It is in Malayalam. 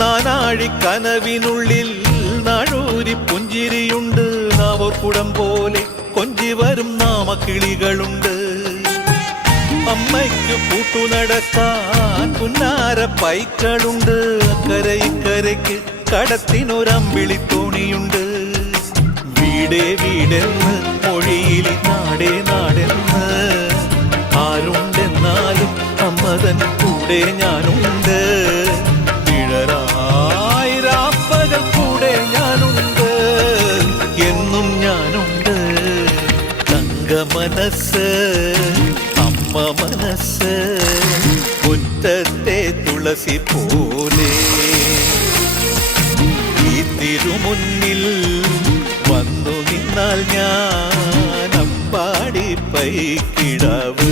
നാനാഴിക്കനവിനുള്ളിൽ നാഴൂരി പുഞ്ചിരിയുണ്ട്. നാവോർക്കുടം പോലെ കൊഞ്ചി വരും നാമക്കിളികളുണ്ട്. അമ്മയ്ക്ക് കൂട്ടുനടക്കാൻ പുന്നാര പൈക്കളുണ്ട്. അക്കരെ ഇക്കരയ്ക്ക് കടത്തിനൊരമ്പിളിത്തോണിയുണ്ട്. വീടേ വീടെന്ന് മൊഴിയിലി നാടേ നാടെന്ന് ആരുണ്ടെന്നാലും അമ്മതൻ കൂടെ ഞാനുണ്ട്. വിഴരായിരാപ്പകൽ കൂടെ ഞാനുണ്ട്, എന്നും ഞാനുണ്ട്. തങ്ക മനസ്സ് അമ്മ മനസ്സ് മുറ്റത്തെ തുളസി പോലെ. ഈ തിരുമുന്നിൽ വന്നു നിന്നാൽ ഞാൻ അമ്പാടി പൈക്കിടാവ്.